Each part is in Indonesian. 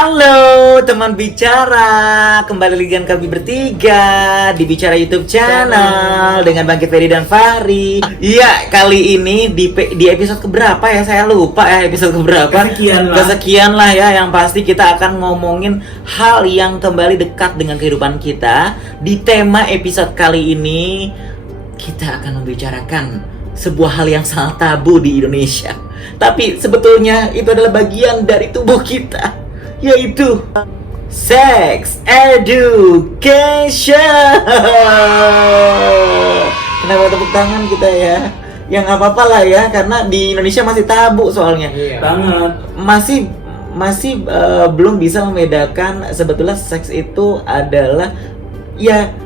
Halo teman bicara, kembali lagi dengan kami bertiga di Bicara YouTube channel dengan Bang Ferry dan Fahri. Iya, kali ini di episode keberapa ya? Saya lupa ya episode keberapa. Kesekian lah ya, yang pasti kita akan ngomongin hal yang kembali dekat dengan kehidupan kita. Di tema episode kali ini kita akan membicarakan sebuah hal yang sangat tabu di Indonesia. Tapi sebetulnya itu adalah bagian dari tubuh kita, yaitu sex education. Kenapa tepuk tangan kita ya? Ya nggak apa-apa lah ya, karena di Indonesia masih tabu soalnya. Iya. Banget. Masih belum bisa membedakan sebetulnya seks itu adalah ya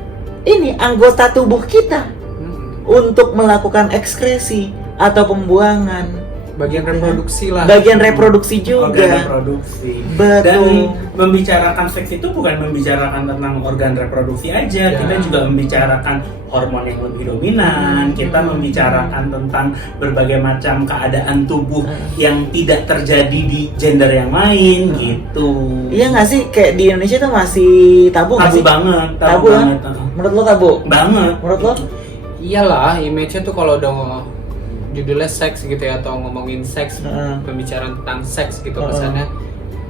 ini anggota tubuh kita untuk melakukan ekskresi atau pembuangan. Bagian reproduksi lah. Bagian reproduksi juga. Organ reproduksi. Betul. Dan membicarakan seks itu bukan membicarakan tentang organ reproduksi aja. Ya. Kita juga membicarakan hormon yang lebih dominan. Kita membicarakan tentang berbagai macam keadaan tubuh yang tidak terjadi di gender yang lain gitu. Iya nggak sih, kayak di Indonesia tuh masih tabu nggak Tabu sih? banget. Tabu banget. Menurut lo tabu? Banget. Menurut lo? Iyalah, image-nya tuh kalau udah judulnya seks gitu ya, atau ngomongin seks, pembicaraan tentang seks gitu, kesannya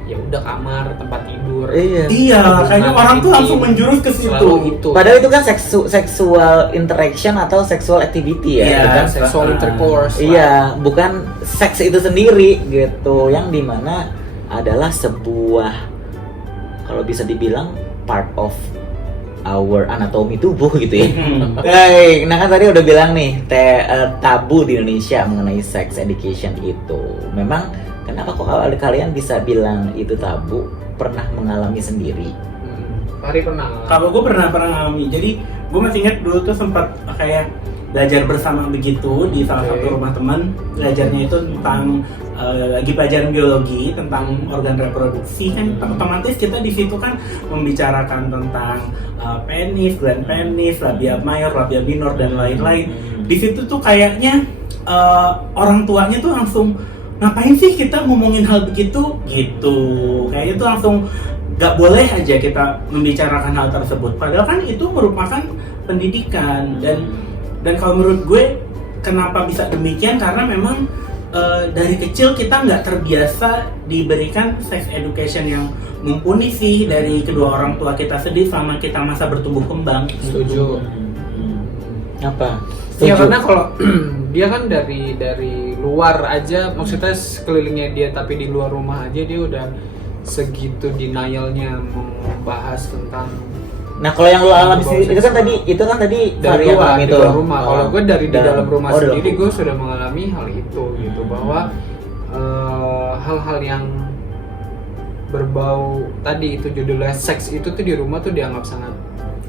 ya udah kamar, tempat tidur. Iya. Kayaknya orang tuh langsung menjurus ke situ. Selalu itu. Padahal itu kan sexual interaction atau sexual activity ya, Iya, gitu kan? Sexual intercourse. Iya, bukan seks itu sendiri gitu, yang dimana adalah sebuah, kalau bisa dibilang part of our anatomi tubuh gitu ya. Baik, nah kan tadi udah bilang nih tabu di Indonesia mengenai sex education itu. Memang kenapa kok kalian bisa bilang itu tabu? Pernah mengalami sendiri? Fahri pernah. Kalau gue pernah ngalami, jadi gue masih ingat dulu tuh sempat kayak belajar bersama begitu di salah satu rumah teman. Belajarnya itu tentang lagi pelajaran biologi tentang organ reproduksi kan, otomatis kita di situ kan membicarakan tentang penis, gland penis, labia mayor, labia minor dan lain-lain. Di situ tuh kayaknya orang tuanya tuh langsung, ngapain sih kita ngomongin hal begitu gitu, kayaknya tuh langsung gak boleh aja kita membicarakan hal tersebut, padahal kan itu merupakan pendidikan. Dan kalau menurut gue kenapa bisa demikian, karena memang dari kecil kita nggak terbiasa diberikan sex education yang mumpuni sih dari kedua orang tua kita sendiri selama kita masa bertumbuh kembang. Setuju. Apa? Ya karena kalau dia kan dari luar aja, maksudnya sekelilingnya dia, tapi di luar rumah aja dia udah segitu denialnya membahas tentang. Nah kalau yang lo alami sendiri itu kan tadi dari luar, di luar rumah. Kalau gue dari di dalam rumah sendiri, gue sudah mengalami hal itu gitu, bahwa hal-hal yang berbau tadi itu judulnya seks itu tuh di rumah tuh dianggap sangat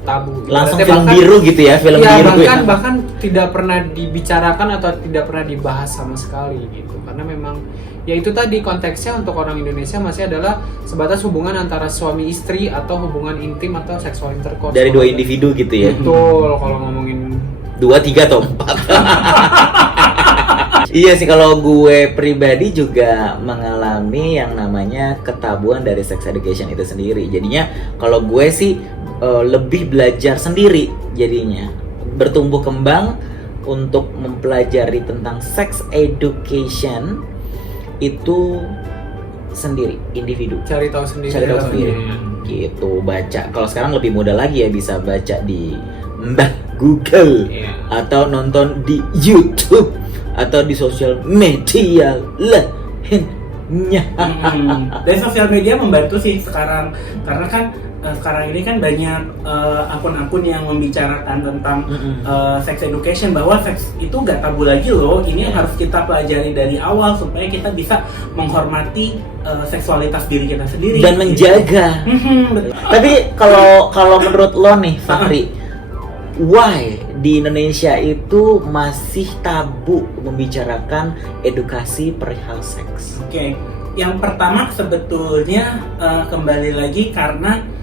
tabu. Langsung film biru gitu ya, film biru bahkan tidak pernah dibicarakan atau tidak pernah dibahas sama sekali gitu, karena memang ya itu tadi konteksnya untuk orang Indonesia masih adalah sebatas hubungan antara suami istri atau hubungan intim atau seksual intercourse dari dua individu gitu ya. Betul, kalau ngomongin 2, 3 atau 4. Iya sih, kalau gue pribadi juga mengalami yang namanya ketabuan dari sex education itu sendiri. Jadinya kalau gue sih lebih belajar sendiri, jadinya bertumbuh kembang untuk mempelajari tentang sex education itu sendiri, individu. Cari tahu sendiri. Gitu, baca. Kalau sekarang lebih mudah lagi ya, bisa baca di Mbah Google, atau nonton di YouTube atau di sosial media lainnya. Dan sosial media membantu sih sekarang, karena kan sekarang ini kan banyak akun-akun yang membicarakan tentang sex education, bahwa seks itu gak tabu lagi loh. Ini harus kita pelajari dari awal supaya kita bisa menghormati seksualitas diri kita sendiri dan menjaga. Tapi kalau menurut lo nih Fahri, why di Indonesia itu masih tabu membicarakan edukasi perihal seks? Oke. Yang pertama sebetulnya kembali lagi karena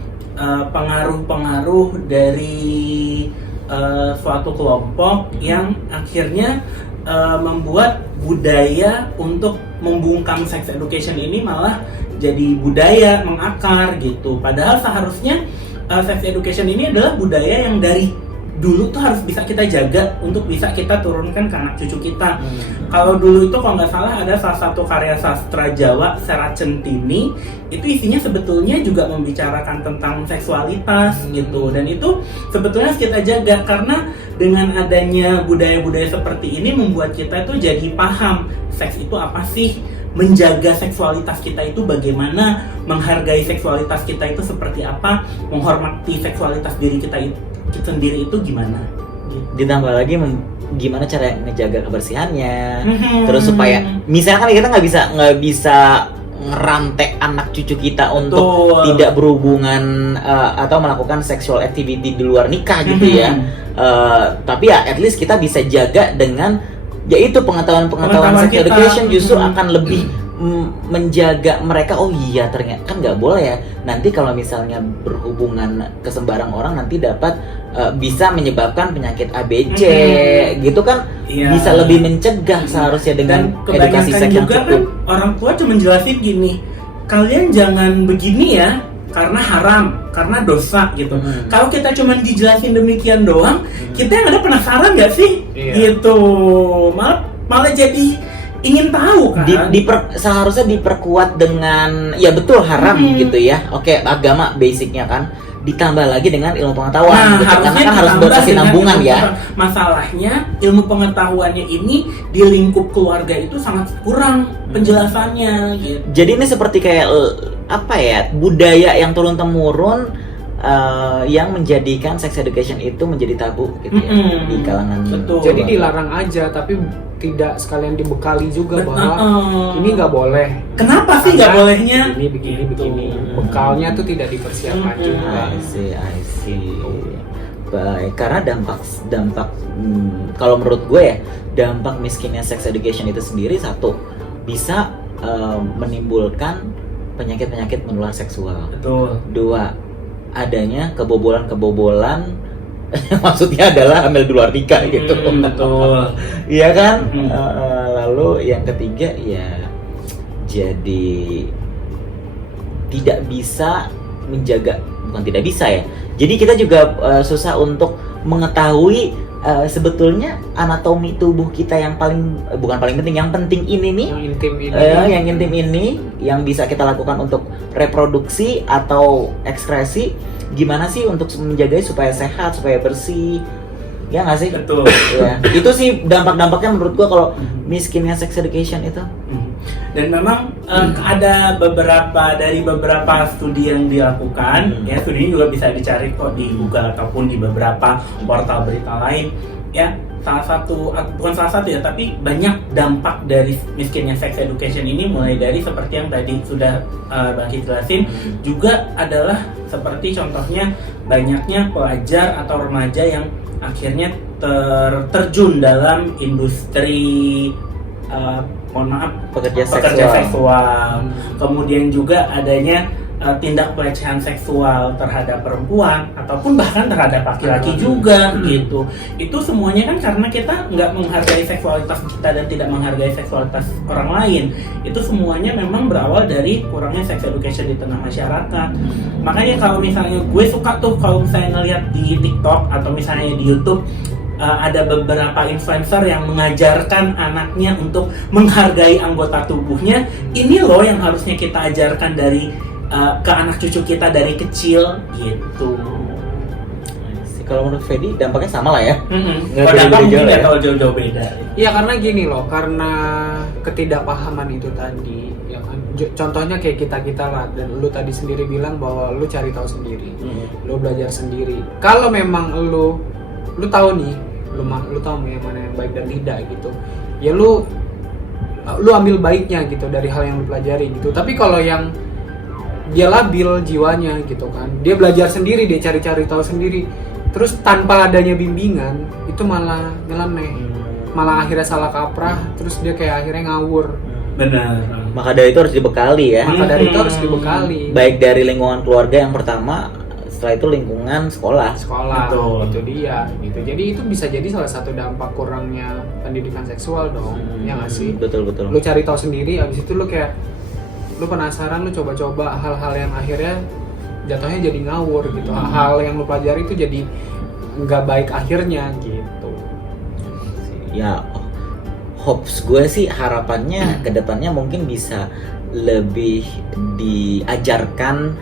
pengaruh-pengaruh dari suatu kelompok yang akhirnya membuat budaya untuk membungkam sex education ini malah jadi budaya mengakar gitu. Padahal seharusnya sex education ini adalah budaya yang dari dulu tuh harus bisa kita jaga untuk bisa kita turunkan ke anak cucu kita. Kalau dulu itu kalau nggak salah ada salah satu karya sastra Jawa, Serat Centini, itu isinya sebetulnya juga membicarakan tentang seksualitas gitu, dan itu sebetulnya harus kita jaga karena dengan adanya budaya-budaya seperti ini membuat kita itu jadi paham seks itu apa sih, menjaga seksualitas kita itu bagaimana, menghargai seksualitas kita itu seperti apa, menghormati seksualitas diri kita sendiri itu gimana. Ditambah lagi gimana cara ngejaga kebersihannya, terus supaya misalkan kita nggak bisa ngerantai anak cucu kita untuk tidak berhubungan atau melakukan sexual activity di luar nikah gitu ya, tapi ya at least kita bisa jaga dengan yaitu pengetahuan sex education justru akan lebih menjaga mereka. Oh iya, ternyata kan nggak boleh ya nanti kalau misalnya berhubungan ke sembarang orang nanti dapat bisa menyebabkan penyakit ABC gitu kan, bisa lebih mencegah seharusnya dengan edukasi seks yang cukup. Kan orang tua cuma jelasin gini, kalian jangan begini ya karena haram, karena dosa gitu. Kalau kita cuma dijelasin demikian doang, kita yang ada penasaran nggak sih? Gitu, malah jadi ingin tahu kan. Seharusnya diperkuat dengan ya betul haram gitu ya. Oke, agama basicnya kan. Ditambah lagi dengan ilmu pengetahuan gitu. Karena kan harus berkesinambungan ya. Masalahnya ilmu pengetahuannya ini di lingkup keluarga itu sangat kurang penjelasannya gitu. Jadi ini seperti kayak apa ya, budaya yang turun temurun yang menjadikan sex education itu menjadi tabu gitu ya di kalangan. Betul. Jadi dilarang aja tapi tidak sekalian dibekali juga bahwa ini nggak boleh. Kenapa sih nggak bolehnya? Ini begini. Bekalnya tuh tidak dipersiapkan juga. I see. Baik, karena dampak kalau menurut gue ya, dampak miskinnya sex education itu sendiri satu bisa menimbulkan penyakit menular seksual. Betul. Dua, adanya kebobolan maksudnya adalah hamil di luar nikah gitu. Betul. Iya kan? Lalu yang ketiga ya jadi tidak bisa menjaga, bukan tidak bisa ya. Jadi kita juga susah untuk mengetahui sebetulnya anatomi tubuh kita yang bukan paling penting, yang penting ini nih, yang intim ini yang bisa kita lakukan untuk reproduksi atau ekskresi. Gimana sih untuk menjaga supaya sehat, supaya bersih, ya nggak sih? Betul. Ya. Itu sih dampak-dampaknya menurut gua kalau miskinnya sex education itu. Dan memang ada beberapa studi yang dilakukan, ya studi ini juga bisa dicari kok di Google ataupun di beberapa portal berita lain. Ya, bukan salah satu ya, tapi banyak dampak dari miskinnya sex education ini, mulai dari seperti yang tadi sudah Bang Ki jelasin, juga adalah seperti contohnya banyaknya pelajar atau remaja yang akhirnya terjun dalam industri pekerja seksual. Kemudian juga adanya tindak pelecehan seksual terhadap perempuan ataupun bahkan terhadap laki-laki juga gitu. Itu semuanya kan karena kita nggak menghargai seksualitas kita dan tidak menghargai seksualitas orang lain. Itu semuanya memang berawal dari kurangnya sex education di tengah masyarakat. Makanya kalau misalnya gue suka tuh kalau misalnya ngeliat di TikTok atau misalnya di YouTube, ada beberapa influencer yang mengajarkan anaknya untuk menghargai anggota tubuhnya. Ini loh yang harusnya kita ajarkan dari ke anak cucu kita dari kecil gitu. Kalau menurut Fedi dampaknya sama lah ya. Dampaknya nggak jauh-jauh beda. Iya, karena gini loh, karena ketidakpahaman itu tadi, ya kan. Contohnya kayak kita lah, dan lu tadi sendiri bilang bahwa lu cari tahu sendiri, lu belajar sendiri. Kalau memang lu tahu nih, lu tahu yang mana yang baik dan tidak gitu, ya lu ambil baiknya gitu dari hal yang lu pelajari gitu. Tapi kalau yang dia labil jiwanya gitu kan, dia belajar sendiri, dia cari-cari tahu sendiri, terus tanpa adanya bimbingan, itu malah nyeleneh, malah akhirnya salah kaprah, terus dia kayak akhirnya ngawur. Benar. Maka dari itu harus dibekali ya. Baik dari lingkungan keluarga yang pertama, setelah itu lingkungan sekolah. Betul. Itu dia gitu. Jadi itu bisa jadi salah satu dampak kurangnya pendidikan seksual dong. Ya nggak sih? Betul. Lu cari tahu sendiri, abis itu lu kayak lu penasaran, lu coba-coba hal-hal yang akhirnya jatuhnya jadi ngawur gitu. Hal yang lu pelajari itu jadi nggak baik akhirnya gitu. Ya, hopes gue sih harapannya kedepannya mungkin bisa lebih diajarkan,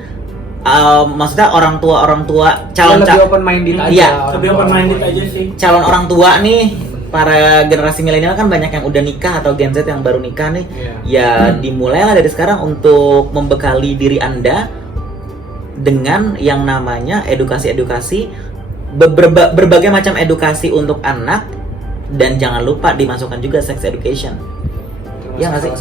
maksudnya orang tua calon lebih open minded aja. Iya, Lebih open minded aja sih. calon orang tua nih, para generasi milenial kan banyak yang udah nikah atau Gen Z yang baru nikah nih. Ya dimulailah dari sekarang untuk membekali diri Anda dengan yang namanya edukasi-edukasi, berbagai macam edukasi untuk anak, dan jangan lupa dimasukkan juga sex education. Ya nggak sih?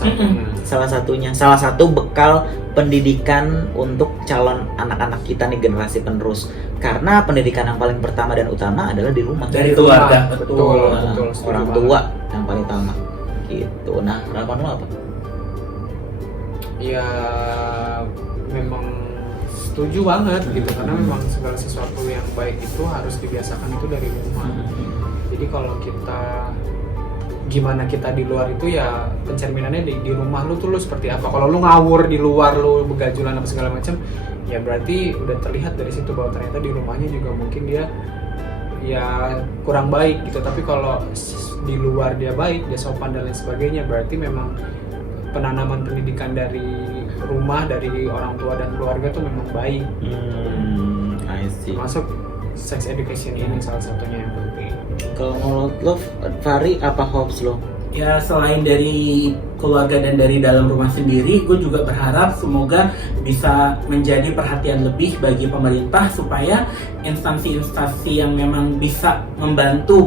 Salah satu bekal pendidikan untuk calon anak-anak kita nih, generasi penerus. Karena pendidikan yang paling pertama dan utama adalah di rumah. Dari keluarga, betul. Orang tua yang paling utama. Gitu. Nah, harapan lo apa? Ya memang setuju banget gitu, karena memang segala sesuatu yang baik itu harus dibiasakan itu dari rumah. Jadi kalau gimana kita di luar itu ya pencerminannya di rumah lu tuh lu seperti apa. Kalau lu ngawur di luar, lu begajulan apa segala macam, ya berarti udah terlihat dari situ bahwa ternyata di rumahnya juga mungkin dia ya kurang baik gitu. Tapi kalau di luar dia baik, dia sopan dan lain sebagainya, berarti memang penanaman pendidikan dari rumah, dari orang tua dan keluarga tuh memang baik. I see. Termasuk sex education ini salah satunya yang penting. Kalau menurut lo, Fahri, apa hopes lo? Ya selain dari keluarga dan dari dalam rumah sendiri, gue juga berharap semoga bisa menjadi perhatian lebih bagi pemerintah supaya instansi-instansi yang memang bisa membantu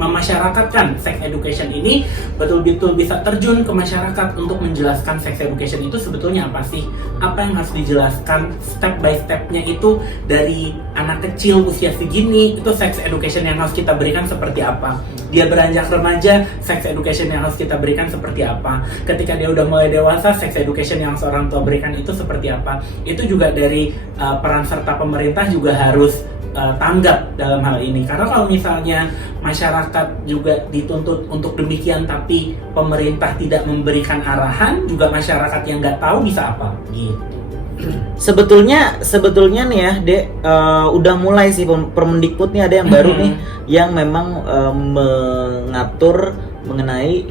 memasyarakatkan sex education ini betul-betul bisa terjun ke masyarakat untuk menjelaskan sex education itu sebetulnya apa sih, apa yang harus dijelaskan step by stepnya itu dari anak kecil usia segini, itu sex education yang harus kita berikan seperti apa, dia beranjak remaja sex education yang harus kita berikan seperti apa, ketika dia udah mulai dewasa sex education yang seorang tua berikan itu seperti apa. Itu juga dari peran serta pemerintah juga harus tanggap dalam hal ini, karena kalau misalnya masyarakat juga dituntut untuk demikian tapi pemerintah tidak memberikan arahan, juga masyarakat yang nggak tahu bisa apa gitu. Sebetulnya nih ya, Dek, udah mulai sih Permendikbud nih, ada yang baru nih yang memang mengatur mengenai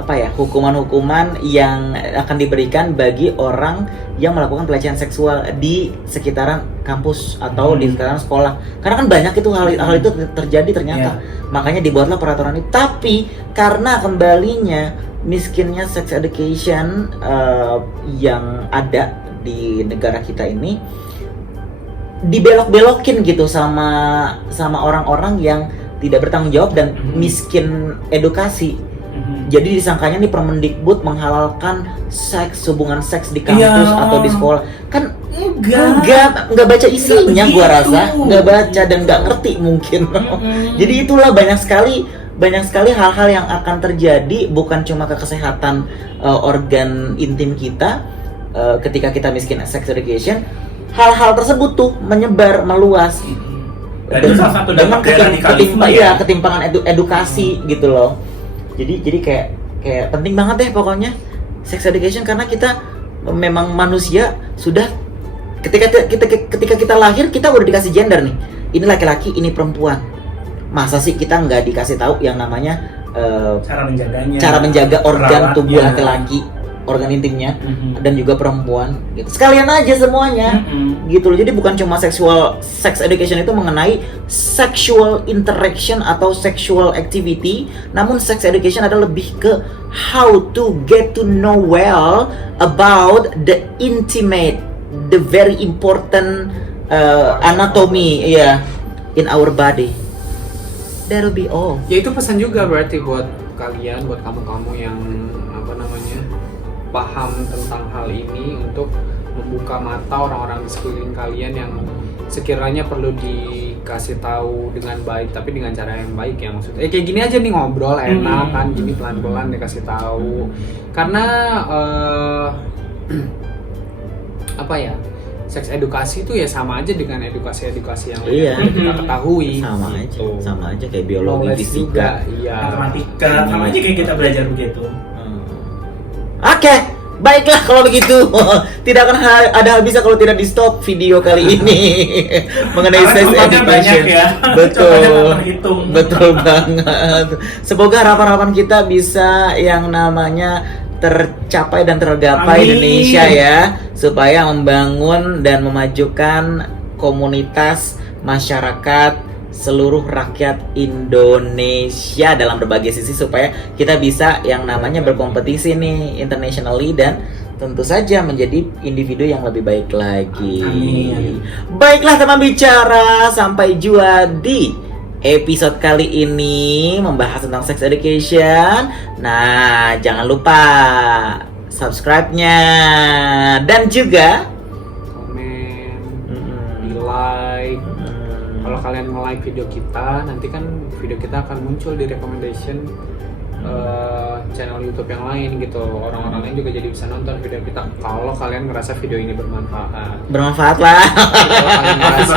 apa ya, hukuman-hukuman yang akan diberikan bagi orang yang melakukan pelecehan seksual di sekitaran kampus atau di sekitaran sekolah. Karena kan banyak itu hal itu terjadi ternyata. Makanya dibuatlah peraturan ini. Tapi karena kembalinya miskinnya sex education yang ada di negara kita ini, dibelok-belokin gitu sama orang-orang yang tidak bertanggung jawab dan miskin edukasi. Jadi disangkanya nih Permendikbud menghalalkan hubungan seks di kampus atau di sekolah. Kan enggak baca isinya, gua rasa enggak baca dan enggak ngerti mungkin. Jadi itulah banyak sekali hal-hal yang akan terjadi, bukan cuma ke kesehatan organ intim kita ketika kita miskin sex education. Hal-hal tersebut tuh menyebar, meluas. Dan itu salah satu dampak dari radikalisme ketimpangan edukasi gitu loh. Jadi kayak penting banget deh pokoknya sex education, karena kita memang manusia sudah ketika kita lahir kita udah dikasih gender nih. Ini laki-laki, ini perempuan. Masa sih kita nggak dikasih tahu yang namanya cara menjaga organ tubuh laki-laki, organ intimnya, dan juga perempuan gitu. Sekalian aja semuanya gitu loh. Jadi bukan cuma sex education itu mengenai sexual interaction atau sexual activity, namun sex education adalah lebih ke how to get to know well about the intimate, the very important anatomy in our body. That'll be all. Ya itu pesan juga berarti buat kalian, buat kamu-kamu yang paham tentang hal ini, untuk membuka mata orang-orang di sekeliling kalian yang sekiranya perlu dikasih tahu dengan baik, tapi dengan cara yang baik ya, maksudnya kayak gini aja nih, ngobrol enak kan, gini pelan-pelan dikasih tahu. Karena apa ya, seks edukasi itu ya sama aja dengan edukasi-edukasi yang lain kita ketahui. Sama aja kayak biologi, fisika, matematika, sama aja kayak kita belajar begitu. Oke, Baiklah kalau begitu, tidak akan ada habisnya kalau tidak di stop video kali ini mengenai Karena sex contohnya banyak education. ya. Betul, Contohnya tak terhitung. betul banget. Semoga harapan-harapan kita bisa yang namanya tercapai dan tergapai di Amin. Indonesia ya, supaya membangun dan memajukan komunitas masyarakat seluruh rakyat Indonesia dalam berbagai sisi, supaya kita bisa yang namanya berkompetisi nih internationally dan tentu saja menjadi individu yang lebih baik lagi. Amin. Baiklah teman bicara, sampai jumpa di episode kali ini membahas tentang sex education. Nah, jangan lupa subscribe-nya dan juga Komen, Mm-mm. di like. Mm-mm. Kalau kalian nge-like video kita, nanti kan video kita akan muncul di recommendation channel YouTube yang lain gitu. Orang-orang lain juga jadi bisa nonton video kita kalau kalian ngerasa video ini bermanfaat. Bermanfaat lah. Kalau kalian Pasti ngerasa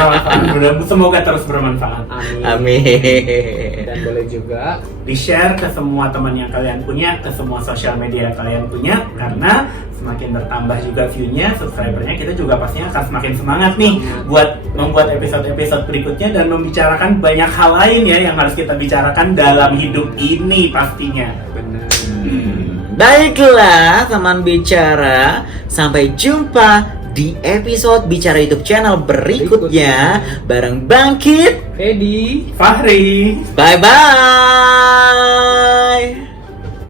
bermanfaat. Semoga terus bermanfaat. amin. Amin. Dan boleh juga Di-share ke semua teman yang kalian punya, ke semua sosial media yang kalian punya, karena semakin bertambah juga view-nya, subscribernya, kita juga pastinya akan semakin semangat nih buat membuat episode-episode berikutnya dan membicarakan banyak hal lain ya yang harus kita bicarakan dalam hidup ini pastinya. benar. Baiklah teman bicara, sampai jumpa di episode Bicara YouTube channel berikutnya bareng Bangkit. Edi. Fahri. Bye bye.